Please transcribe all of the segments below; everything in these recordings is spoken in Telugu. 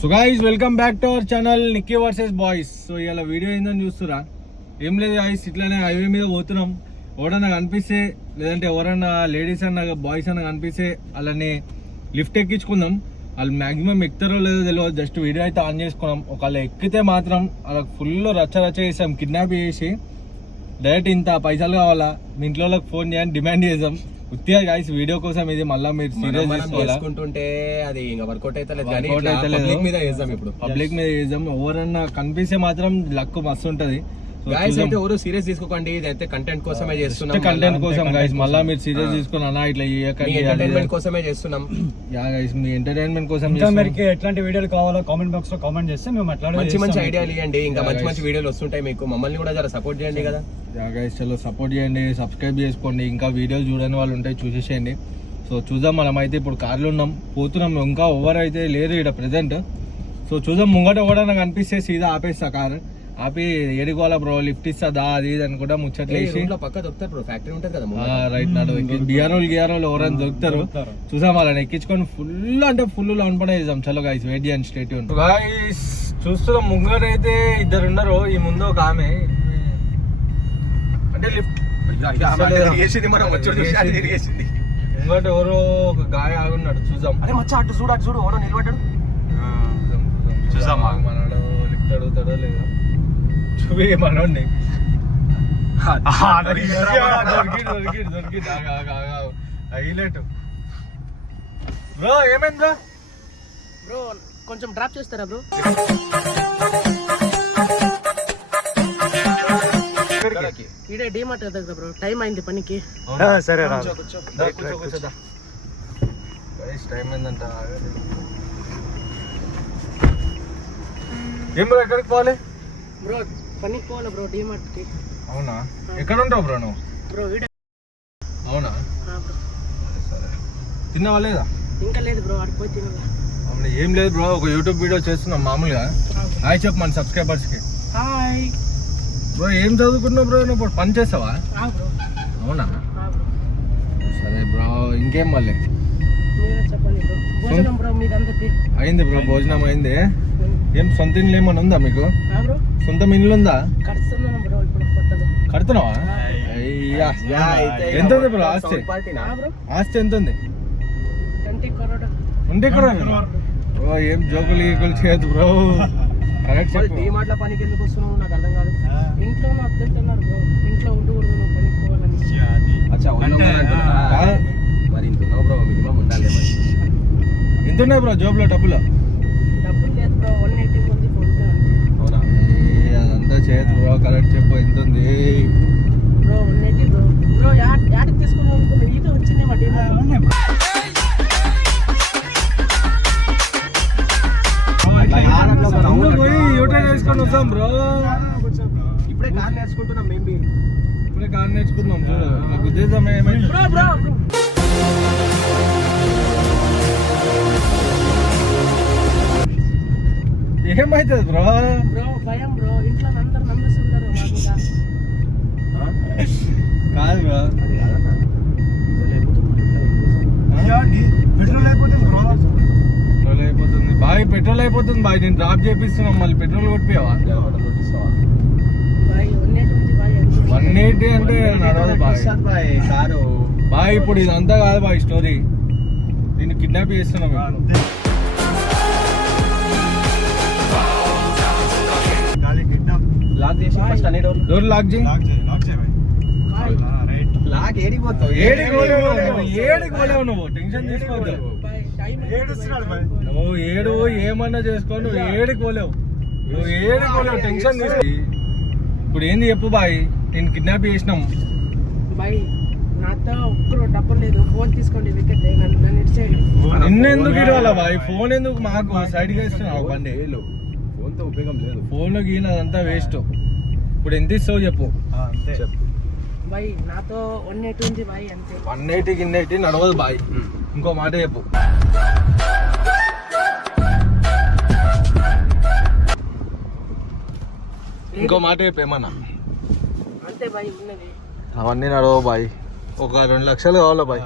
So guys welcome back to our channel Nikki versus boys. So ఇలా వీడియో ఏందని చూస్తురా, ఏం లేదు గైస్, ఇట్లానే హైవే మీద పోతున్నాం. ఎవడన్నా కనిపిస్తే లేదంటే ఎవరన్నా లేడీస్ అన్న బాయ్స్ అన్న కనిపిస్తే వాళ్ళని లిఫ్ట్ ఎక్కించుకుందాం. వాళ్ళు మ్యాక్సిమం ఎక్కుతారో లేదో తెలియదు, జస్ట్ వీడియో అయితే ఆన్ చేసుకున్నాం. ఒకవేళ ఎక్కితే మాత్రం వాళ్ళకి ఫుల్ రచ్చ చేసాం, కిడ్నాప్ చేసి డైరెక్ట్ ఇంత పైసలు కావాలా మీ ఇంట్లో వాళ్ళకి ఫోన్ చేయని డిమాండ్ చేసాం. ఉత్తిగా గైస్ వీడియో కోసం ఇది మళ్ళీ మీరు సీరియస్ చేసుకుంటుంటే అది ఇంకా వర్కౌట్ అయితే పబ్లిక్ మీద చేద్దాం. ఇప్పుడు పబ్లిక్ మీద చేద్దాం. ఎవరన్నా కనిపిస్తే మాత్రం లక్ మస్తు ఉంటది. గైస్ అయితే ఎవరు సీరియస్ తీసుకోకండి, ఇదైతే కంటెంట్ కోసమే చేస్తున్నాం. కంటెంట్ కోసం గైస్, మళ్ళీ మీరు సీరియస్ తీసుకుని అన్నా ఇట్లా ఎంటర్టైన్మెంట్ కోసమే చేస్తున్నాం. యా గైస్, మీ ఎంటర్టైన్మెంట్ కోసం మీకు ఎట్లాంటి వీడియోలు కావాలో కామెంట్ బాక్స్ లో కామెంట్ చేస్తే మేము అట్లా మంచి ఐడియాలు ఇవ్వండి. ఇంకా మంచి వీడియోలు వస్తుంటాయి మీకు. మమ్మల్ని కూడా జర సపోర్ట్ చేయండి కదా. యా గైస్, చలో సపోర్ట్ చేయండి, సబ్స్క్రైబ్ చేసుకోండి. ఇంకా వీడియోలు చూడని వాళ్ళు ఉంటే చూసేసేయండి. సో చూద్దాం, మనం అయితే ఇప్పుడు కార్లో ఉన్నాం, పోతున్నాం. ఇంకా ఎవరు అయితే లేరు ఇక్కడ ప్రెసెంట్. సో చూద్దాం, ముంగట ఎవడన్నా కనిపిస్తే సీదా ఆపేస్తా కారు. ఆపి ఏడుకోవాలా బ్రో, లిఫ్ట్ ఇస్తా అది ఇది అని కూడా ముచ్చట్లేసి పక్క దొరుకుతారు బ్రో, ఫ్యాక్టరీ ఉంటది కదా రైట్ నాడు. బిఆర్ఓలు ఎవరైనా దొరుకుతారు చూసాం, వాళ్ళని ఎక్కించుకొని ఫుల్ అంటే ఫుల్ లోన్ పడే చేద్దాం. చలో గైస్, వెయిట్ చేయండి, స్టే ట్యూన్. గైస్ చూస్తున్నాం, ముంగట అయితే ఇద్దరు ఉన్నారు. ఈ ముందు ఒక ఆమె అంటే లిఫ్ట్ ముంగట ఎవరో ఒక గాయ ఆగున్నాడు, చూద్దాం. అరే మచ్చా అటు చూడు ఎవడో నిలబడ్డాడు. చూసాం, మనోడు లిఫ్ట్ అడుగుతాడో లేదా చూపి మనోడిని. హైలైట్ బ్రో, ఏమైంది బ్రో? బ్రో కొంచెం డ్రాప్ చేస్తారా బ్రో? ఇడే డీమార్ట్ దగ్గర బ్రో, టైం అయింది పనికి. సరే టైం అయిందంట. ఏం బ్రో, ఎక్కడికి పోవాలి బ్రో? పనికి పోవాలి బ్రో, డీమార్ట్ కి. అవునా, ఎక్కడ ఉంటావు బ్రో నువ్వు? బ్రో వీడే. అవునా, బ్రో సరే. తిన్నావా లేదా? ఇంకా లేదు బ్రో, అడిగి పోయి తినాలా. అవునా, ఏం లేదు బ్రో, ఒక యూట్యూబ్ వీడియో చేస్తున్నాం మామూలుగా. హాయ్ చెప్పు మన సబ్స్క్రైబర్స్ కి. హాయ్ బ్రో, ఏం చదువుకున్నావు బ్రో? నువ్వు ఇప్పుడు పని చేస్తావా? బ్రో. అవునా, బ్రో సరే బ్రో. ఇంకేం మళ్ళీ మీరే చెప్పాలి బ్రో. భోజనం బ్రో మీదందరిది అయింది బ్రో, భోజనం అయింది. ఏం సొంత ఇల్లు ఏమన్నా ఉందా మీకు? బ్రో సొంత ఇల్లు ఉందా? కడుతున్నాను బ్రో, ఇప్పుడు కొత్తది. కడుతున్నావా? ఎంత ఉంది బ్రో ఆస్తి? బ్రో ఆస్తి ఎంత ఉంది? 20 crore. 20 crore bro. ఏం జోకులు గీకులు చేయదు బ్రో, కరెక్ట్ చెప్పు. డీమార్ట్ లో పనికి ఎందుకు వస్తున్నావు నాకు అర్థం కాదు. ఇంట్లో అద్దెంటున్నారు బ్రో, ఇంట్లో ఉండకూడదు పనికి పోవాలని. మరి ఇంటున్నావు బ్రో, మినిమం ఉండాలి. ఎంత ఉన్నాయి బ్రో జోబులో డబ్బులు? డబ్బులు లేదు బ్రో, 180 ఉంది ఫోన్. అవునా, అదంతా చేయదు బ్రో, కరెక్ట్ చెప్పు ఎంత ఉంది బ్రో? 180 బ్రో. బ్రో యాడికి తీసుకున్నాం అనుకున్నా, ఈత వచ్చింది మా టీమ్. పోయి యూటర్న్ వేసుకొని వస్తాం బ్రో. ఇప్పుడే కార్ నేర్చుకుంటున్నాం. మేము ఇప్పుడే కార్ నేర్చుకున్నాం చూడు, నాకు ఉద్దేశం ఏమైంది? బ్రో బ్రో బ్రో ఏమైతుంది బ్రో? బ్రో భయం బ్రో, ఇంట్లో అందరు నమ్మేస్తున్నారు మా మీద. కాదు బ్రో, పెట్రోల్ అయిపోతుంది బ్రో. పెట్రోల్ అయిపోతుంది బాయ్, పెట్రోల్ అయిపోతుంది బాయ్. నేను డ్రాప్ చేపిస్తున్నాం, మళ్ళీ పెట్రోల్ కొట్టిపోయావా? బాయ్ 180 ఉంది బాయ్. 180 అంటే నడవదు బాయ్. కారు బాయ్ ఇప్పుడు ఇదంతా కాదు బాయ్ స్టోరీ, నేను కిడ్నాప్ చేస్తున్నాం. లాక్ చేసి ఫస్ట్ అనే డోర్ లాక్ చేయి. బాయ్ లాక్ ఏడిపోతావు. ఏడికి పోలేవు నువ్వు, టెన్షన్ తీసుకోవద్దు. బాయ్ టైం నువ్వు ఏడు ఏమన్నా చేసుకో, నువ్వు ఏడికి పోలేవు, నువ్వు ఏడికి పోలేవు, టెన్షన్ తీసుకో. ఇప్పుడు ఏంది చెప్పు బాయ్, నేను కిడ్నాప్ చేసినాం. బాయ్ నాతో ఒక్కరు డబ్బులు లేదు, ఫోన్ తీసుకోండి వికెట్. నన్ను ఇటు సైడ్. నిన్నెందుకు ఇవ్వాలా బాయ్? ఫోన్ ఎందుకు మాకు సైడ్ గా ఇస్తున్నావు? బండి ఫోన్ తో ఉపయోగం లేదు. ఫోన్ లో గీనదంతా వేస్ట్. ఇప్పుడు ఎంత ఇస్తావు చెప్పు? బాయ్ నాతో 180 ఉంది బాయ్, అంతే. 180 గిన్నెటి నడవదు బాయ్. ఇంకో మాట చెప్పు. ఇంకో మాట చెప్పు ఏమన్నా. అంతే బాయ్ ఉన్నది. అవన్నీ నడవవు బాయ్, ఒక 2 లక్షలు కావాలా బాయ్.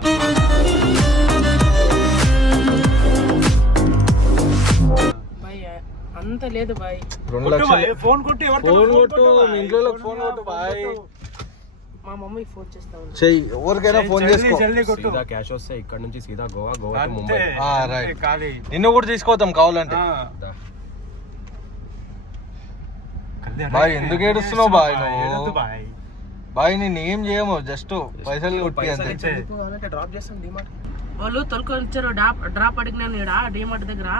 అంత లేదు బాయ్. 2 లక్షలు ఫోన్ కొట్టి ఫోన్ కొట్టు, మీ ఇంట్లో ఫోన్ కొట్టు బాయ్. మా మమ్మీకి ఫోన్ చేస్తా ఉన్నా. చెయ్యి, ఎవరికైనా ఫోన్ చేసుకో. సీదా క్యాష్ వస్తే ఇక్కడ నుంచి సీదా గోవా టు ముంబై. రైట్, నిన్ను కూడా తీసుకోతాం కావాలంటే. దా. బాయ్ ఎందుకు ఏడుస్తున్నావు బాయ్ నువ్వు? బాయ్ నేను ఏం చేయము, జస్ట్ పైసలు కొట్టి అంతే. కావాలంటే డ్రాప్ చేస్తాం డిమార్ట్. వాళ్ళు తొలకొచ్చారు డ్రాప్ అడిగినాను ఈడ డిమార్ట్ దగ్గర.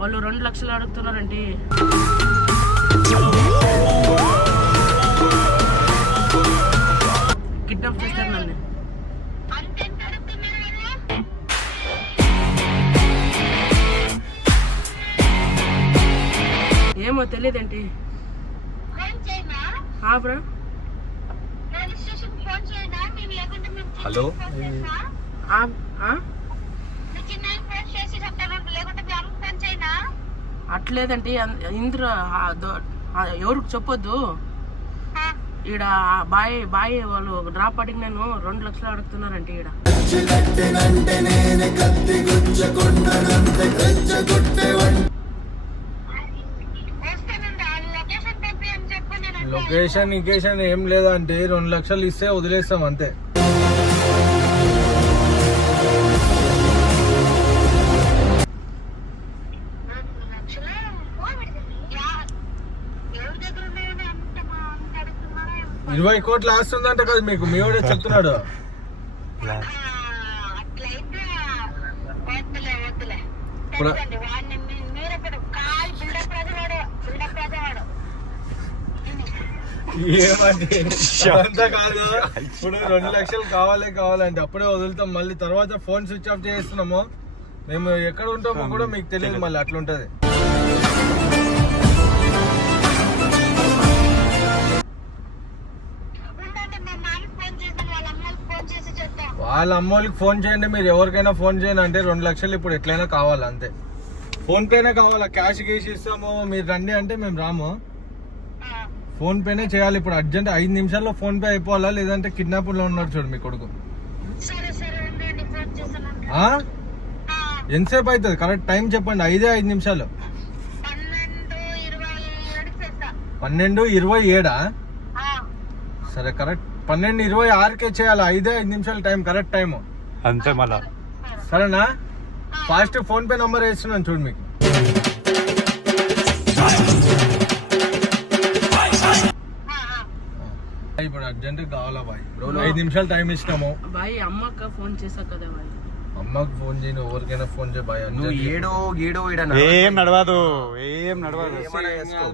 వాళ్ళు 2 లక్షలు అడుగుతున్నారండి. కిడ్నాప్ చేస్తారు నన్ను. ఏమో తెలియదేంటి. బ్రో హలో అట్లేదండి ఇంద్ర ఎవరికి చెప్పొద్దు. ఈడ బాయ్ వాళ్ళు డ్రాప్ అడిగినాను 2 లక్షలు అడుగుతున్నారంటే ఈడ. లొకేషన్ ఇకేషన్ ఏం లేదంటే 2 లక్షలు ఇస్తే వదిలేస్తాం అంతే. ఇరవై కోట్లు ఆస్తుందంటే కదా మీకు, మీ వాడే చెప్తున్నాడు. ఇప్పుడు ఏమంటే అంతా కాదు, ఇప్పుడు 2 లక్షలు కావాలంటే అప్పుడే వదులుతాం. మళ్ళీ తర్వాత ఫోన్ స్విచ్ ఆఫ్ చేస్తున్నాము. మేము ఎక్కడ ఉంటామో కూడా మీకు తెలియదు, మళ్ళీ అట్లుంటది. వాళ్ళ అమ్మోళ్ళకి ఫోన్ చేయండి, మీరు ఎవరికైనా ఫోన్ చేయండి అంటే 2 లక్షలు ఇప్పుడు ఎట్లయినా కావాలి అంతే. ఫోన్ పేనే కావాలా, క్యాష్ గీసి ఇస్తాము, మీరు రండి అంటే మేము రాము. ఫోన్ పేనే చేయాలి ఇప్పుడు అర్జెంట్. 5 నిమిషాల్లో ఫోన్ పే అయిపోవాలా, లేదంటే కిడ్నాపర్ లో ఉన్నాడు చూడు మీ కొడుకు. ఎంతసేపు అవుతుంది కరెక్ట్ టైం చెప్పండి. 5 నిమిషాలు. 12:27. సరే కరెక్ట్ 12:26కే చేయాలి. 5 నిమిషాలు టైం, కరెక్ట్ టైం అంతే మళ్ళా. సరేనా? ఫాస్ట్ ఫోన్ పే నంబర్ వేస్తున్నాను చూడు మీకు. ఇప్పుడు అర్జెంట్ కావాలా బాయ్? 5 నిమిషాలు టైం ఇచ్చినాము బాయ్. అమ్మక్క ఫోన్ చేసా కదా బాయ్. అమ్మకు ఫోన్ చేయి, ఎవరికైనా ఫోన్ చేయి బాయ్. నువ్వు ఏడో ఏం నడవదు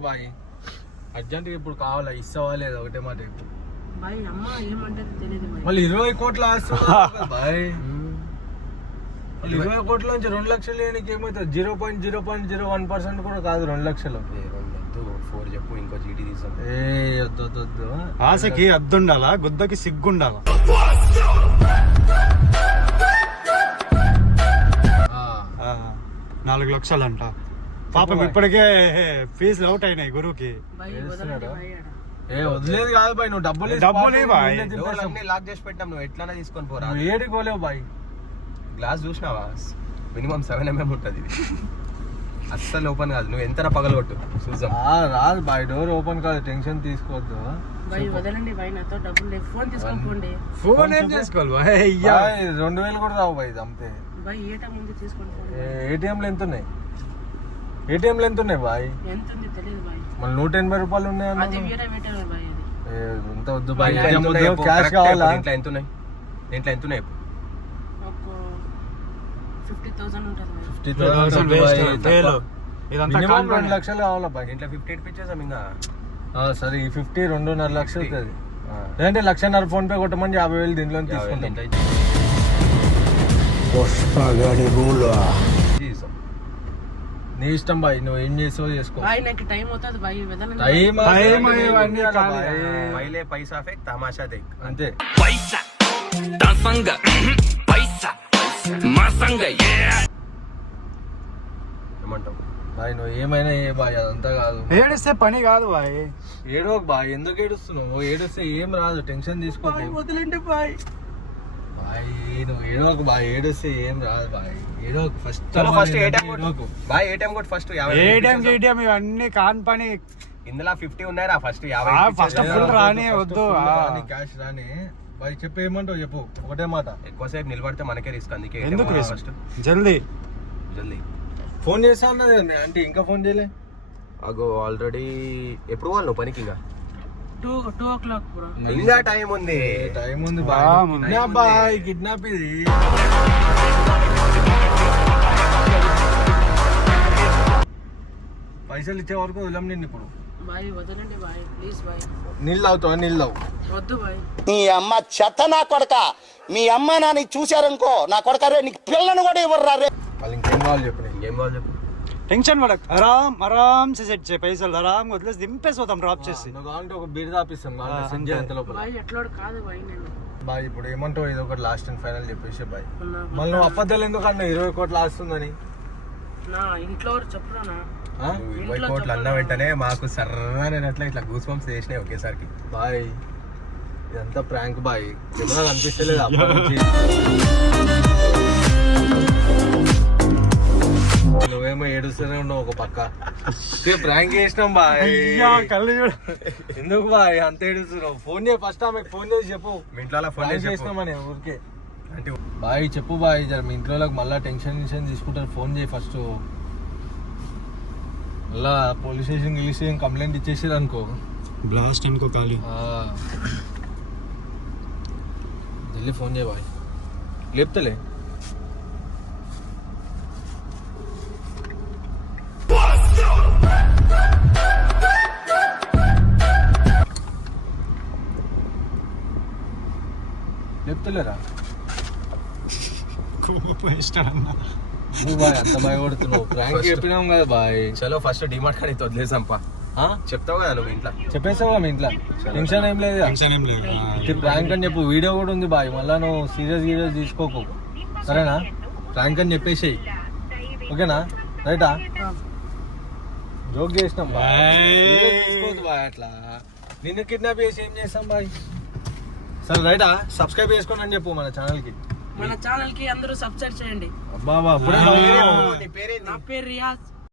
బాయ్. అర్జెంట్ ఇప్పుడు కావాలా, ఇస్తావా లేదా ఒకటే మాట. బాయ్ అమ్మ ఏమంటే తెలియదు బాయ్. మళ్ళీ 20 కోట్లు ఆస్తుంది బాయ్. 20 కోట్ల నుంచి 2 లక్షలు లేనికి ఏమవుతుంది? 0.01% కూడా కాదు 2 లక్షలు. 4 చెప్పు, ఇంకో చీటీ తీసాం. వద్దు. ఆశకి అద్దుండాలా, గుద్దకి సిగ్గుండాలా. 4 లక్షలంట పాపం. ఇప్పటికే ఫీజులు అవుట్ అయినాయి గురువుకి. బాయ్ వదలండి బాయ్. వదిలేదు కాదు బాయ్, నువ్వు డబ్బులు లాక్ చేసి పెట్టాం, నువ్వు ఎట్లా తీసుకొని పోరా. ఏడికి పోలేవు బాయ్. గ్లాస్ చూసినావా? మినిమం 7mm ఉంటుంది ఇది. అస్సలు ఓపెన్ కాదు, నువ్వు ఎంత పగలగొట్టు చూద్దాం. రాదు బాయ్, డోర్ ఓపెన్ కాదు, టెన్షన్ తీసుకోవద్దు బాయ్. వదలండి బాయ్, నాతో డబ్బులు లేవు. ఫోన్ తీసుకోండి. ఫోన్ ఏం చేసుకోవాలి బాయ్? 2000 కూడా రావు బాయ్, అంతే బాయ్. ఏటా ముందు తీసుకోండి. ఏటీఎంలు ఎంత ఉన్నాయి? ఏటీఎంలు ఎంత ఉన్నాయి బాయ్? ఎంత ఉంది తెలియదు బాయ్. మళ్ళీ 180 రూపాయలు ఉన్నాయి అన్న. అది వేరే వేరే బాయ్. అది ఎంత వద్దు బాయ్, క్యాష్ కావాలా? ఇంట్లో ఎంత ఉన్నాయి? ఒక 50,000 ఉంటుంది బాయ్. 50,000 మినిమం 2 లక్షలు కావాలా బాయ్? ఇంట్లో 58 పిచ్చేసాం ఇంకా. సరే ఈ 50 2.5 లక్షలు అవుతుంది. లేదంటే 1,50,000 ఫోన్ పే కొట్టమని 50,000 దీంట్లో తీసుకుంటాం. నీ ఇష్టం బాయ్, నువ్వు ఏం చేసావు చేసుకో బాయ్. నాకు టైం అవుతుంది బాయ్, వదలండి. పైలే పైసా ఫేక్ తమాషా దేక్ అంతే. ఏమంటావు బాయ్? నువ్వు ఏమైనా ఏ బాయ్, అదంతా కాదు. ఏడిస్తే పని కాదు బాయ్. ఏడోక బాయ్, ఎందుకు ఏడుస్తున్నావు? ఏడుస్తే ఏం రాదు, టెన్షన్ తీసుకోకు వదలండి బాయ్. బాయ్ నువ్వు ఏడవకు బాయ్, ఏడుస్తే ఏం రాదు బాయ్, ఏడవకు ఫస్ట్. చలో ఫస్ట్ ఏటీఎం ఏడవకు బాయ్, ఏటీఎం కూడా ఫస్ట్ ఏటీఎం గేటీఎం ఇవన్నీ కాని పని. ఇందులో 50 ఉన్నాయిరా ఫస్ట్ ఫస్ట్ ఫుల్ రాని వద్దు. క్యాష్ రాని బాయ్. చెప్పు ఏమంటావు చెప్పు, ఒకటే మాట. ఎక్కువసేపు నిలబడితే మనకే రిస్క్, అందుకే ఎందుకు ATM risk? ఫస్ట్ జల్దీ జల్దీ. ఫోన్ చేస్తా అన్నది అంటే ఇంకా ఫోన్ చేయలే. అగో ఆల్రెడీ ఎప్పుడు వాళ్ళు పనికి ఇంకా 2 o'clock బ్రో. ఇంకా టైం ఉంది. టైం ఉంది బా, బాయ్. ఉంది. కిడ్నాప్ బాయ్, కిడ్నాప్ ఇది. పైసలు ఇచ్చే వరకు వదలం నేను ఇప్పుడు. బాయ్ వదలండి బాయ్, ప్లీజ్ బాయ్. నీళ్ళు తాగుతావా? నీళ్ళు తాగు. వద్దు బాయ్. నీ అమ్మ చెత్త నా కొడక, మీ అమ్మ నాని చూశారనుకో నా కొడక రే, నీకు పిల్లను కూడా ఇవ్వరు రే. వాళ్ళు ఇంకేం కావాలి చెప్పు. ఇంకేం కావాలి చెప్పు. టెన్షన్ పడక, ఆరామ్ సెట్ చేయి. పైసలు ఆరామ్ వదిలేసి దింపేసి పోతాం డ్రాప్ చేసి. నువ్వు కావాలంటే ఒక బీర్ తాపిస్తాం అంతే. అంత లోపల. బాయ్ ఎట్లోడు కాదు బాయ్ నేను. బాయ్ ఇప్పుడు ఏమంటావు, ఇది ఒకటి లాస్ట్ అండ్ ఫైనల్ చెప్పేసి బాయ్. నా- మళ్ళీ నువ్వు అబద్ధాలు ఎందుకు అన్న 20 కోట్లు ఆస్తుందని? నా ఇంట్లో చెప్పురానా. ఆ? నువ్వు 20 కోట్లు అన్న వెంటనే మాకు సర్రనట్లా ఇట్లా గూస్ బంప్స్ చేసినాయి ఒకేసారికి. బాయ్ ఇదంతా ప్రాంక్ బాయ్, ఏమన్నా కనిపిస్తలేదు అప్పటి నుంచి. నువ్వేమో ఏడుస్తూనే ఉన్నావు ఒక పక్క. ప్రాంక్ చేసినాం బాయ్. అయ్యా, కళ్ళు చూడు. ఎందుకు బాయ్ అంత ఏడుస్తున్నావు? ఫోన్ చేయి ఫస్ట్, ఆమెకు ఫోన్ చేసి చెప్పు మీ ఇంట్లో అలా ఫోన్ ప్రాంక్ చేసి చేసినామని ఊరికే. అంటే బాయ్ చెప్పు బాయ్, జర మీ ఇంట్లో వాళ్ళకి మళ్ళీ టెన్షన్ తీసుకుంటారు. ఫోన్ చేయి ఫస్ట్. మళ్ళా పోలీస్ స్టేషన్ కంప్లైంట్ ఇచ్చేసారు అనుకో. బ్లాస్ట్ అనుకో ఖాళీ. జల్దీ ఫోన్ చేయ బాయ్. లేపుతలే. లేపుతలేరా? ఇష్టం అన్న. నువ్వు బాయ్ అంత భయపడుతున్నావు. ప్రాంక్ చెప్పినాం కదా బాయ్. చలో ఫస్ట్ డిమార్ట్ కాడికి వదిలేసాంపా. చెప్తావు కదా నువ్వు ఇంట్లో. చెప్పేసావా మీ ఇంట్లో? టెన్షన్ ఏం లేదు. టెన్షన్ ఏం లేదు. ఇది ప్రాంక్ అని చెప్పు. వీడియో కూడా ఉంది బాయ్, మళ్ళా నువ్వు సీరియస్ తీసుకోకు సరేనా? ప్రాంక్ అని చెప్పేసేయి ఓకేనా? రైటా? జోక్ చేసినాం బాయ్, తీసుకోవద్దు బాయ్ అట్లా. నిన్ను కిడ్నాప్ చేసి ఏం చేస్తాం బాయ్? సరే రైటా? సబ్స్క్రైబ్ చేసుకోండి అని చెప్పు మన ఛానల్కి. మన ఛానల్ కి అందరూ సబ్స్క్రైబ్ చేయండి. అబ్బా అప్పుడే నీ పేరేంటి? నా పేరు రియాజ్.